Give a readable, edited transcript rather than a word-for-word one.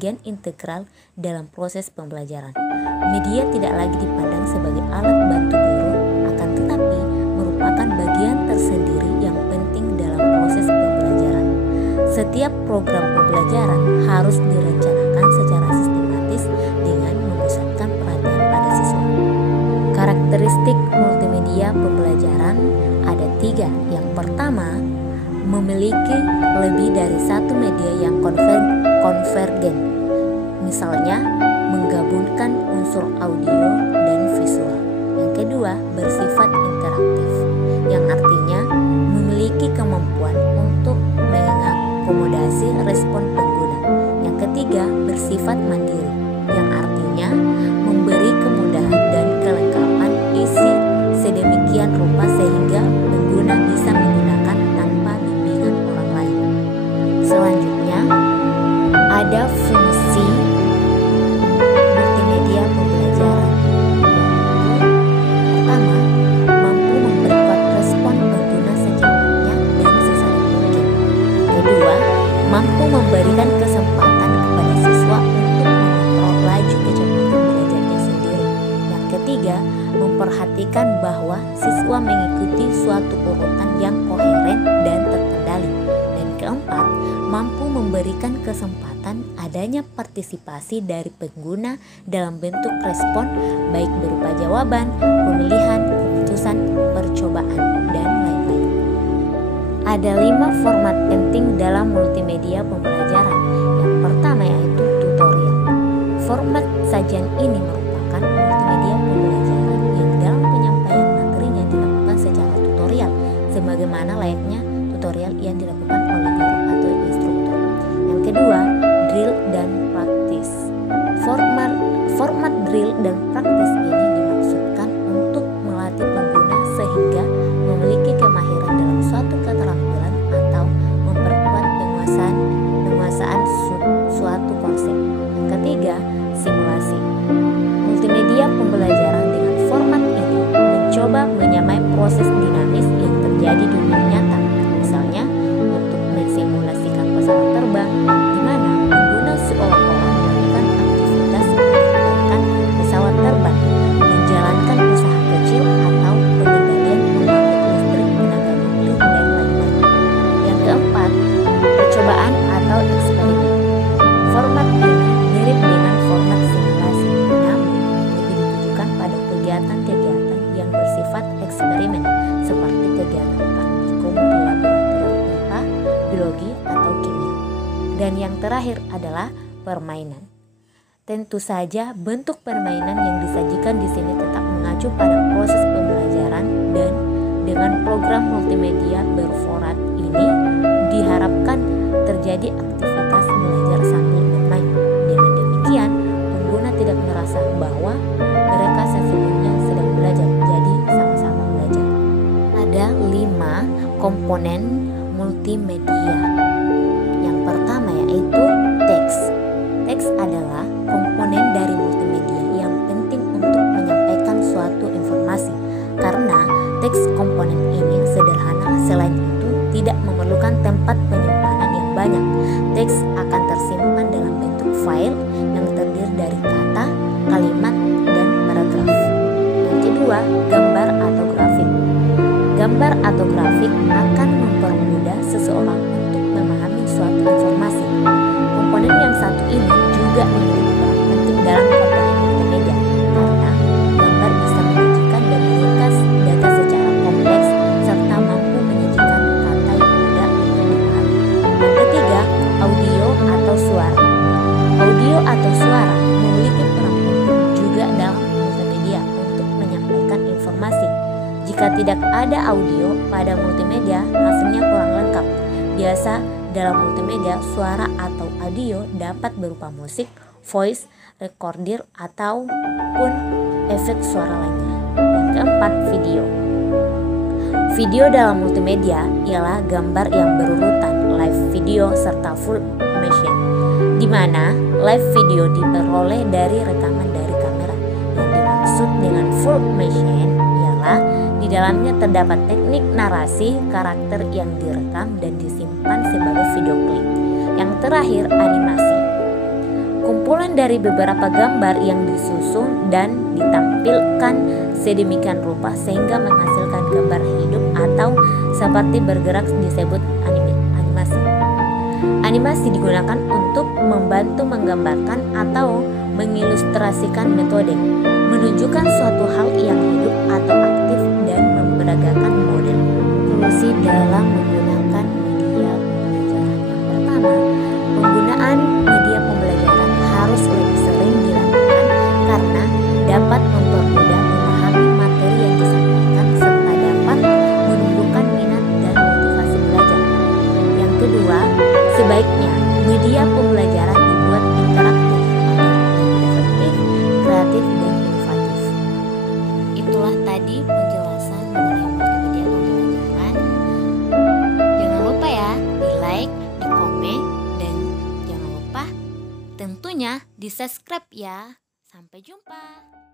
bagian integral dalam proses pembelajaran. Media tidak lagi dipandang sebagai alat bantu guru, akan tetapi merupakan bagian tersendiri yang penting dalam proses pembelajaran. Setiap program pembelajaran harus direncanakan secara sistematis dengan memusatkan perhatian pada siswa. Karakteristik multimedia pembelajaran ada 3. Yang pertama, memiliki lebih dari satu media yang konvergen. Misalnya, menggabungkan unsur audio dan visual. Yang kedua, bersifat interaktif, yang artinya memiliki kemampuan untuk mengakomodasi respon pengguna. Yang ketiga, bersifat mandiri, yang artinya memberi kemudahan dan kelengkapan isi sedemikian rupa sehingga pengguna bisa menggunakan tanpa bimbingan orang lain. Selanjutnya, ada fungsi multimedia pembelajaran. Pertama, mampu memperkuat respon pengguna secepatnya dan sesering mungkin. Kedua, mampu memberikan kesempatan kepada siswa untuk mengontrol laju kecepatan belajarnya sendiri. Yang ketiga, memperhatikan bahwa siswa mengikuti suatu urutan yang koheren dan terkendali. Dan keempat, mampu memberikan kesempatan adanya partisipasi dari pengguna dalam bentuk respon, baik berupa jawaban, pemilihan, keputusan, percobaan, dan lain-lain. Ada 5 format penting dalam multimedia pembelajaran. Yang pertama yaitu tutorial. Format sajian ini merupakan multimedia pembelajaran yang dalam penyampaian materinya dilakukan secara tutorial, sebagaimana layaknya tutorial yang dilakukan oleh guru atau instruktur. Yang kedua, drill dan praktis. Format drill dan praktis ini dimaksudkan untuk melatih pengguna sehingga memiliki kemahiran dalam suatu keterampilan atau memperkuat penguasaan suatu konsep. Yang ketiga, simulasi. Multimedia pembelajaran dengan format ini mencoba menyamai proses dinamis yang terjadi di dunia nyata. Misalnya, untuk mensimulasikan pesawat terbang, di mana pengguna seolah-olah melakukan aktivitas menerbangkan pesawat terbang, menjalankan usaha kecil atau pengendalian pembangkit listrik tenaga nuklir dan lain-lain. Yang keempat, percobaan atau eksperimen. Format ini mirip dengan format simulasi, namun lebih ditujukan pada kegiatan-kegiatan yang bersifat eksperimen seperti kegiatan praktikum di laboratorium IPA, biologi, atau kimia. Dan yang terakhir adalah permainan. Tentu saja bentuk permainan yang disajikan di sini tetap mengacu pada proses pembelajaran, dan dengan program multimedia berformat ini diharapkan terjadi aktivitas belajar sambil bermain. Dengan demikian, pengguna tidak merasa bahwa mereka sesungguhnya sedang belajar, jadi sama-sama belajar. Ada 5 komponen multimedia. Yang pertama yaitu teks. Teks adalah komponen dari multimedia yang penting untuk menyampaikan suatu informasi. Karena teks komponen ini sederhana, selain itu tidak memerlukan tempat penyimpanan yang banyak. Teks akan tersimpan dalam bentuk file yang terdiri dari kata, kalimat, dan paragraf. Yang kedua, gambar atau grafik. Gambar atau grafik akan mempermudah seseorang untuk memahami suatu informasi. Komponen yang satu ini juga memiliki peran penting dalam komponen multimedia, karena gambar bisa menyajikan dan meringkas data secara kompleks serta mampu menyajikan kata yang mudah untuk dipahami. Yang ketiga, audio atau suara. Audio atau suara memiliki peran penting juga dalam multimedia untuk menyampaikan informasi. Jika tidak ada audio pada multimedia, hasilnya kurang lengkap. Biasa dalam multimedia, suara atau audio dapat berupa musik, voice, recorder, ataupun efek suara lainnya. Yang keempat, video. Video dalam multimedia ialah gambar yang berurutan, live video, serta full motion, di mana live video diperoleh dari rekaman dari kamera. Yang dimaksud dengan full motion ialah di dalamnya terdapat teknik narasi karakter yang direkam dan disimpan sebagai video klip. Yang terakhir, animasi. kumpulan dari beberapa gambar yang disusun dan ditampilkan sedemikian rupa sehingga menghasilkan gambar hidup atau seperti bergerak disebut animasi. Animasi digunakan untuk membantu menggambarkan atau mengilustrasikan metode, menunjukkan suatu hal yang hidup atau aktif dan memperagakan model. Solusi dalam menggunakan media pembelajaran. Yang pertama, penggunaan media pembelajaran harus lebih sering dilakukan karena dapat mempermudah memahami materi yang disampaikan serta dapat menumbuhkan minat dan motivasi belajar. Yang kedua, sebaiknya media pembelajaran dibuat interaktif agar lebih efektif, kreatif, dan inovatif. Itulah tadi penjelasan mengenai multimedia pembelajaran. Jangan lupa ya, di like, di komen, dan jangan lupa tentunya di subscribe ya. Sampai jumpa.